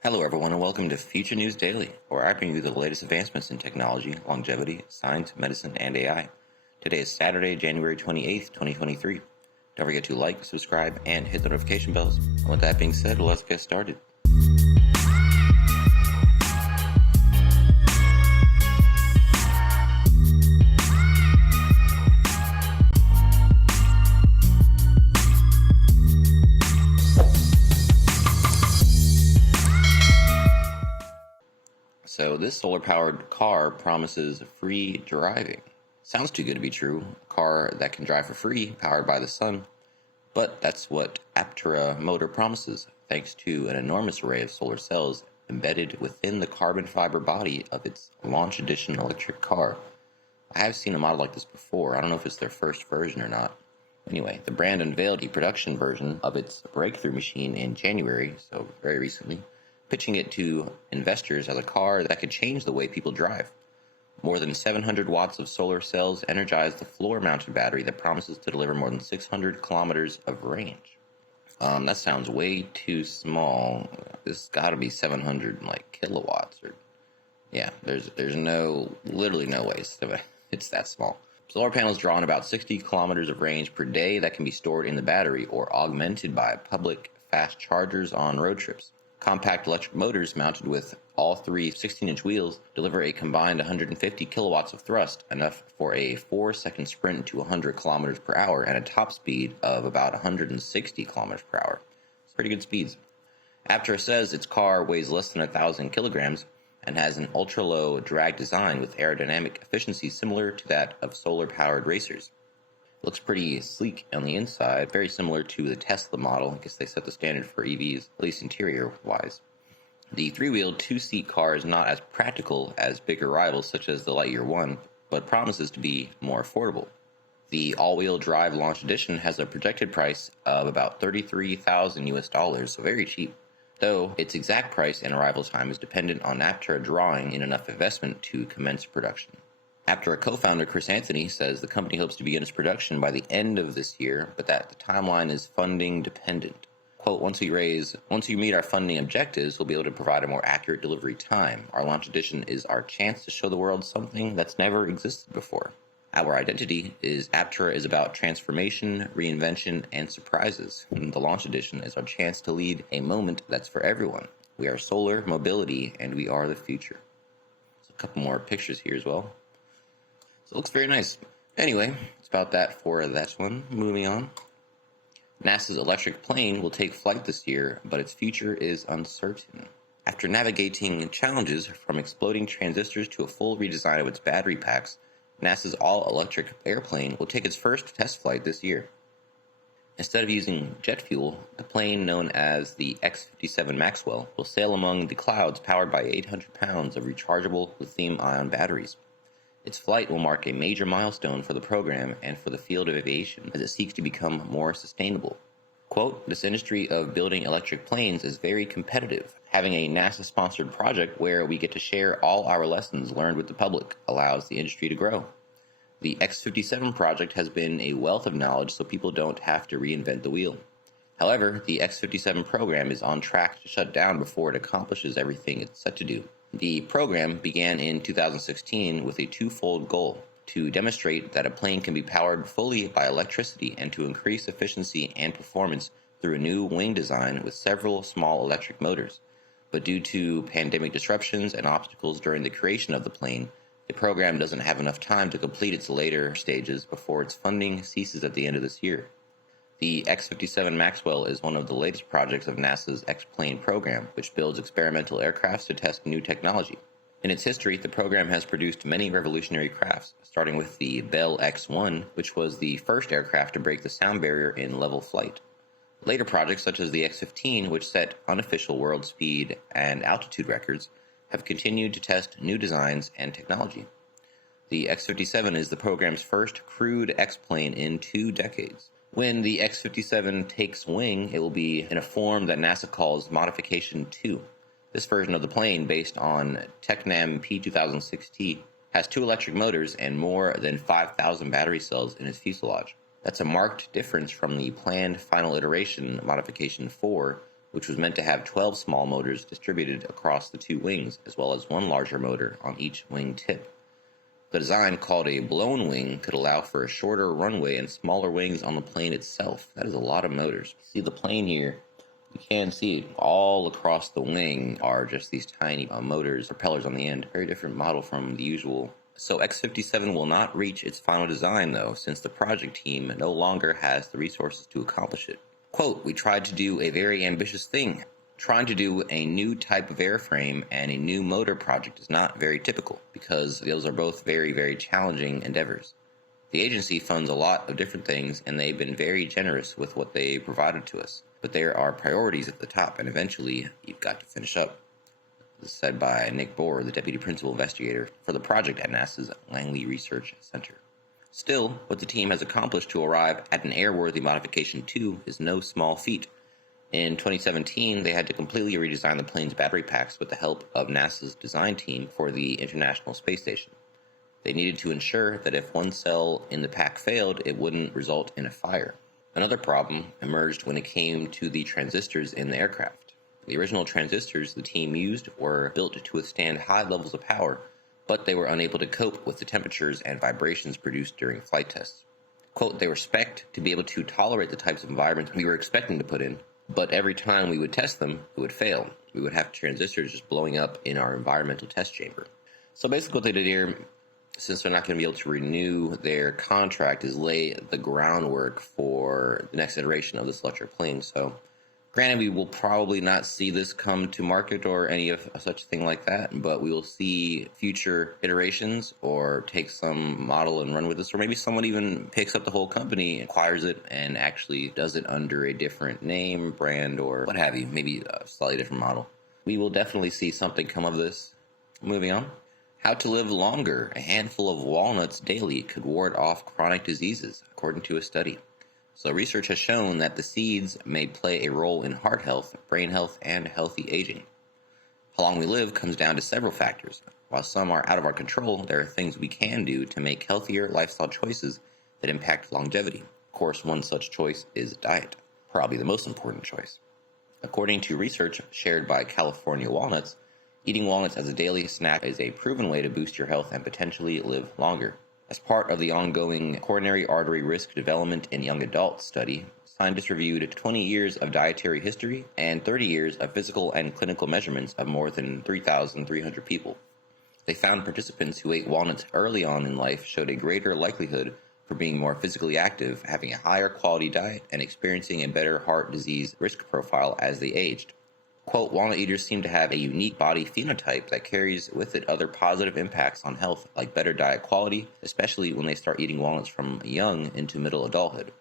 Hello, everyone, and welcome to Future News Daily, where I bring you the latest advancements in technology, longevity, science, medicine, and AI. Today is Saturday, January 28th, 2023. Don't forget to like, subscribe, and hit the notification bells. And with that being said, let's get started. So this solar-powered car promises free driving. Sounds too good to be true. A car that can drive for free, powered by the sun. But that's what Aptera Motor promises, thanks to an enormous array of solar cells embedded within the carbon fiber body of its launch edition electric car. I have seen a model like this before. I don't know if it's their first version or not. Anyway, the brand unveiled a production version of its breakthrough machine in January, so very recently, pitching it to investors as a car that could change the way people drive. More than 700 watts of solar cells energize the floor-mounted battery that promises to deliver more than 600 kilometers of range. That sounds way too small. This has got to be 700 kilowatts, or there's literally no way it's that small. Solar panels draw on about 60 kilometers of range per day that can be stored in the battery or augmented by public fast chargers on road trips. Compact electric motors mounted with all three 16-inch wheels deliver a combined 150 kilowatts of thrust, enough for a 4-second sprint to 100 kilometers per hour and a top speed of about 160 kilometers per hour. It's pretty good speeds. Aptera says its car weighs less than 1,000 kilograms and has an ultra-low drag design with aerodynamic efficiency similar to that of solar-powered racers. Looks pretty sleek on the inside, very similar to the Tesla model. I guess they set the standard for EVs, at least interior-wise. The three-wheeled, two-seat car is not as practical as bigger rivals such as the Lightyear 1, but promises to be more affordable. The all-wheel drive launch edition has a projected price of about $33,000 so very cheap, though its exact price and arrival time is dependent on Aptera drawing in enough investment to commence production. Aptera co-founder Chris Anthony says the company hopes to begin its production by the end of this year, but that the timeline is funding dependent. Quote, once we meet our funding objectives, we'll be able to provide a more accurate delivery time. Our launch edition is our chance to show the world something that's never existed before. Our identity is Aptera is about transformation, reinvention, and surprises. And the launch edition is our chance to lead a moment that's for everyone. We are solar, mobility, and we are the future. So a couple more pictures here as well. So it looks very nice. Anyway, it's about that for that one. Moving on. NASA's electric plane will take flight this year, but its future is uncertain. After navigating challenges from exploding transistors to a full redesign of its battery packs, NASA's all-electric airplane will take its first test flight this year. Instead of using jet fuel, the plane, known as the X-57 Maxwell, will sail among the clouds powered by 800 pounds of rechargeable lithium-ion batteries. Its flight will mark a major milestone for the program and for the field of aviation as it seeks to become more sustainable. Quote, this industry of building electric planes is very competitive. Having a NASA-sponsored project where we get to share all our lessons learned with the public allows the industry to grow. The X-57 project has been a wealth of knowledge so people don't have to reinvent the wheel. However, the X-57 program is on track to shut down before it accomplishes everything it's set to do. The program began in 2016 with a twofold goal: to demonstrate that a plane can be powered fully by electricity and to increase efficiency and performance through a new wing design with several small electric motors. But due to pandemic disruptions and obstacles during the creation of the plane, the program doesn't have enough time to complete its later stages before its funding ceases at the end of this year. The X-57 Maxwell is one of the latest projects of NASA's X-plane program, which builds experimental aircrafts to test new technology. In its history, the program has produced many revolutionary crafts, starting with the Bell X-1, which was the first aircraft to break the sound barrier in level flight. Later projects, such as the X-15, which set unofficial world speed and altitude records, have continued to test new designs and technology. The X-57 is the program's first crewed X-plane in 2 decades. When the X-57 takes wing, it will be in a form that NASA calls Modification 2. This version of the plane, based on Tecnam P2006T, has 2 electric motors and more than 5,000 battery cells in its fuselage. That's a marked difference from the planned final iteration, Modification 4, which was meant to have 12 small motors distributed across the two wings, as well as one larger motor on each wing tip. The design, called a blown wing, could allow for a shorter runway and smaller wings on the plane itself. That is a lot of motors. See the plane here? You can see all across the wing are just these tiny motors, propellers on the end. Very different model from the usual. So X-57 will not reach its final design, though, since the project team no longer has the resources to accomplish it. Quote, "We tried to do a very ambitious thing. Trying to do a new type of airframe and a new motor project is not very typical, because those are both very, very challenging endeavors. The agency funds a lot of different things, and they've been very generous with what they provided to us. But there are priorities at the top, and eventually you've got to finish up." This is said by Nick Bohr, the deputy principal investigator for the project at NASA's Langley Research Center. Still, what the team has accomplished to arrive at an airworthy Modification 2 is no small feat. In 2017, they had to completely redesign the plane's battery packs with the help of NASA's design team for the International Space Station. They needed to ensure that if one cell in the pack failed, it wouldn't result in a fire. Another problem emerged when it came to the transistors in the aircraft. The original transistors the team used were built to withstand high levels of power, but they were unable to cope with the temperatures and vibrations produced during flight tests. Quote, "They were spec'd to be able to tolerate the types of environments we were expecting to put in, but every time we would test them, it would fail. We would have transistors just blowing up in our environmental test chamber." So basically what they did here, since they're not going to be able to renew their contract, is lay the groundwork for the next iteration of this electric plane. So granted, we will probably not see this come to market or any of such thing like that, but we will see future iterations or take some model and run with this, or maybe someone even picks up the whole company, acquires it, and actually does it under a different name, brand, or what have you, maybe a slightly different model. We will definitely see something come of this. Moving on. How to live longer. A handful of walnuts daily could ward off chronic diseases, according to a study. So research has shown that the seeds may play a role in heart health, brain health, and healthy aging. How long we live comes down to several factors. While some are out of our control, there are things we can do to make healthier lifestyle choices that impact longevity. Of course, one such choice is diet, probably the most important choice. According to research shared by California Walnuts, eating walnuts as a daily snack is a proven way to boost your health and potentially live longer. As part of the ongoing coronary artery risk development in young adults study, scientists reviewed 20 years of dietary history and 30 years of physical and clinical measurements of more than 3,300 people. They found participants who ate walnuts early on in life showed a greater likelihood for being more physically active, having a higher quality diet, and experiencing a better heart disease risk profile as they aged. Quote, "Walnut eaters seem to have a unique body phenotype that carries with it other positive impacts on health, like better diet quality, especially when they start eating walnuts from young into middle adulthood,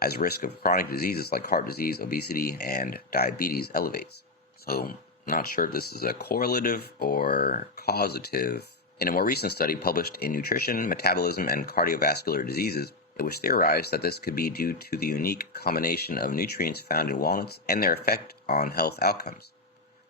as risk of chronic diseases like heart disease, obesity, and diabetes elevates." So, not sure if this is a correlative or causative. In a more recent study published in Nutrition, Metabolism, and Cardiovascular Diseases, it was theorized that this could be due to the unique combination of nutrients found in walnuts and their effect on health outcomes.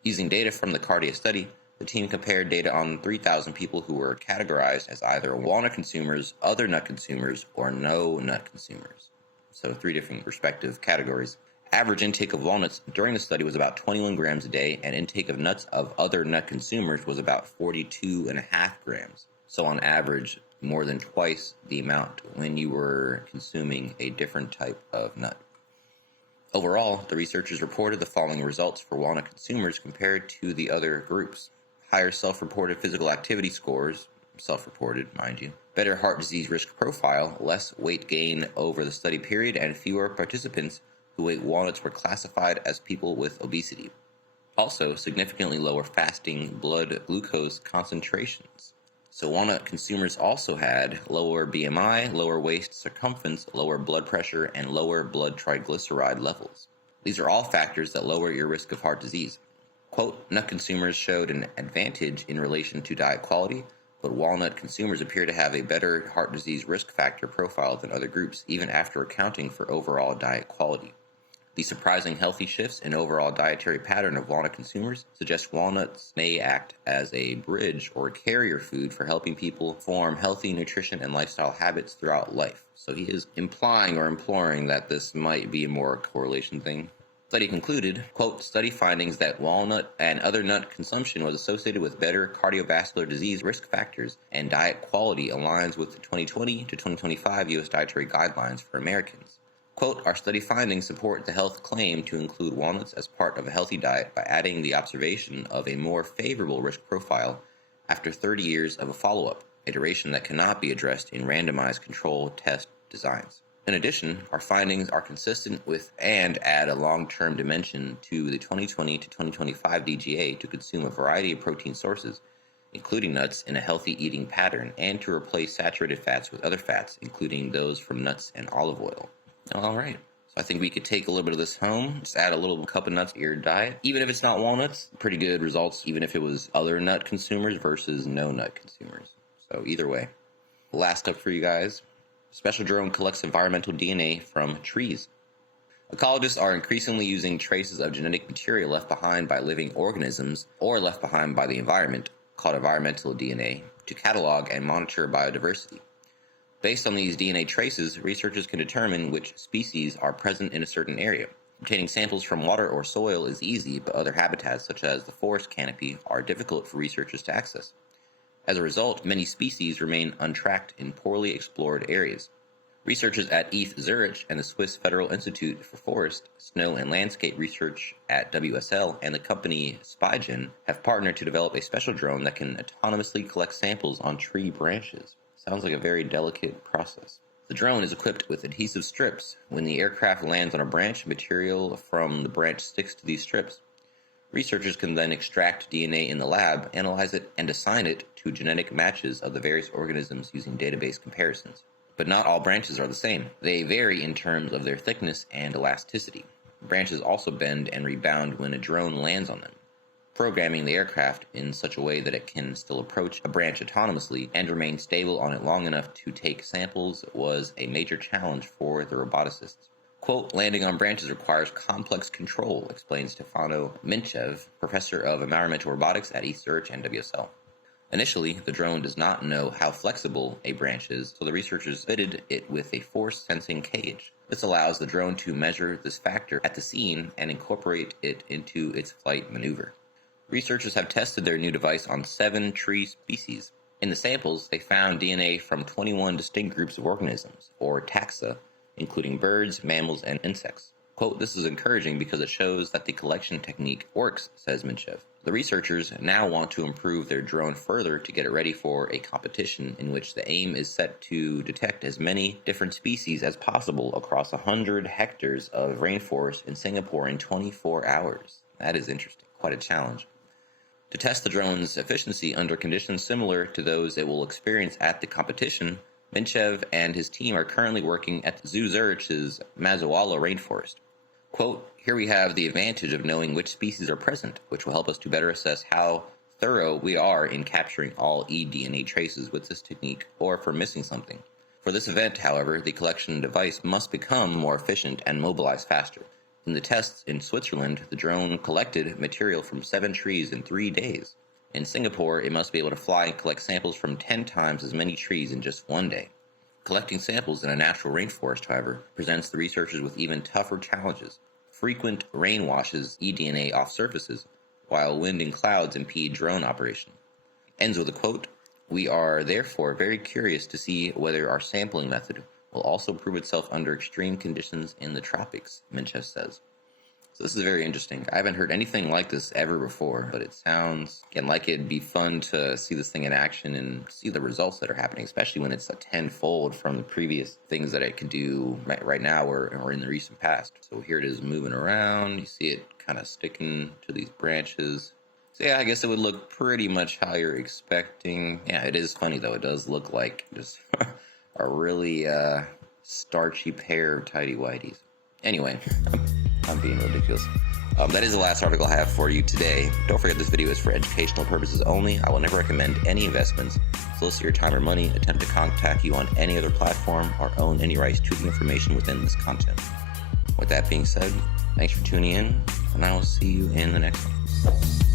Using data from the Cardia study, the team compared data on 3,000 people who were categorized as either walnut consumers, other nut consumers, or no nut consumers. So 3 different respective categories. Average intake of walnuts during the study was about 21 grams a day, and intake of nuts of other nut consumers was about 42.5 grams. So on average, more than twice the amount when you were consuming a different type of nut. Overall, the researchers reported the following results for walnut consumers compared to the other groups. Higher self-reported physical activity scores, self-reported, mind you, better heart disease risk profile, less weight gain over the study period, and fewer participants who ate walnuts were classified as people with obesity. Also, significantly lower fasting blood glucose concentrations. So walnut consumers also had lower BMI, lower waist circumference, lower blood pressure, and lower blood triglyceride levels. These are all factors that lower your risk of heart disease. Quote, "Nut consumers showed an advantage in relation to diet quality, but walnut consumers appear to have a better heart disease risk factor profile than other groups, even after accounting for overall diet quality. The surprising healthy shifts in overall dietary pattern of walnut consumers suggest walnuts may act as a bridge or carrier food for helping people form healthy nutrition and lifestyle habits throughout life." So he is implying or imploring that this might be a more correlation thing. Study concluded, quote, study findings that walnut and other nut consumption was associated with better cardiovascular disease risk factors, and diet quality aligns with the 2020 to 2025 U.S. dietary guidelines for Americans. Quote, our study findings support the health claim to include walnuts as part of a healthy diet by adding the observation of a more favorable risk profile after 30 years of a follow-up, a duration that cannot be addressed in randomized control test designs. In addition, our findings are consistent with and add a long-term dimension to the 2020 to 2025 DGA to consume a variety of protein sources, including nuts, in a healthy eating pattern, and to replace saturated fats with other fats, including those from nuts and olive oil. All right. So I think we could take a little bit of this home, just add a little cup of nuts to your diet. Even if it's not walnuts, pretty good results, even if it was other nut consumers versus no nut consumers. So either way. Last up for you guys. Special drone collects environmental DNA from trees. Ecologists are increasingly using traces of genetic material left behind by living organisms or left behind by the environment, called environmental DNA, to catalog and monitor biodiversity. Based on these DNA traces, researchers can determine which species are present in a certain area. Obtaining samples from water or soil is easy, but other habitats, such as the forest canopy, are difficult for researchers to access. As a result, many species remain untracked in poorly explored areas. Researchers at ETH Zurich and the Swiss Federal Institute for Forest, Snow and Landscape Research at WSL and the company Spigen have partnered to develop a special drone that can autonomously collect samples on tree branches. Sounds like a very delicate process. The drone is equipped with adhesive strips. When the aircraft lands on a branch, material from the branch sticks to these strips. Researchers can then extract DNA in the lab, analyze it, and assign it to genetic matches of the various organisms using database comparisons. But not all branches are the same. They vary in terms of their thickness and elasticity. Branches also bend and rebound when a drone lands on them. Programming the aircraft in such a way that it can still approach a branch autonomously and remain stable on it long enough to take samples was a major challenge for the roboticists. Quote, landing on branches requires complex control, explains Stefano Minchev, professor of environmental robotics at ETH Zurich and WSL. Initially, the drone does not know how flexible a branch is, so the researchers fitted it with a force-sensing cage. This allows the drone to measure this factor at the scene and incorporate it into its flight maneuver. Researchers have tested their new device on 7 tree species. In the samples, they found DNA from 21 distinct groups of organisms, or taxa, including birds, mammals, and insects. Quote, this is encouraging because it shows that the collection technique works, says Minchev. The researchers now want to improve their drone further to get it ready for a competition in which the aim is set to detect as many different species as possible across 100 hectares of rainforest in Singapore in 24 hours. That is interesting. Quite a challenge. To test the drone's efficiency under conditions similar to those it will experience at the competition, Minchev and his team are currently working at Zoo Zurich's Mazoala rainforest. Quote, here we have the advantage of knowing which species are present, which will help us to better assess how thorough we are in capturing all eDNA traces with this technique or if we're missing something. For this event, however, the collection device must become more efficient and mobilize faster. In the tests in Switzerland, the drone collected material from 7 trees in 3 days. In Singapore, it must be able to fly and collect samples from 10 times as many trees in just 1 day. Collecting samples in a natural rainforest, however, presents the researchers with even tougher challenges. Frequent rain washes eDNA off surfaces, while wind and clouds impede drone operation. Ends with a quote, we are therefore very curious to see whether our sampling method will also prove itself under extreme conditions in the tropics, Minchev says. So this is very interesting. I haven't heard anything like this ever before, but it sounds, again, like it'd be fun to see this thing in action and see the results that are happening, especially when it's a tenfold from the previous things that it could do right now or in the recent past. So here it is moving around. You see it kind of sticking to these branches. So yeah, I guess it would look pretty much how you're expecting. Yeah, it is funny though. It does look like just a really starchy pair of tighty-whities. Anyway, I'm being ridiculous. That is the last article I have for you today. Don't forget this video is for educational purposes only. I will never recommend any investments, solicit your time or money, attempt to contact you on any other platform, or own any rights to the information within this content. With that being said, thanks for tuning in, and I will see you in the next one.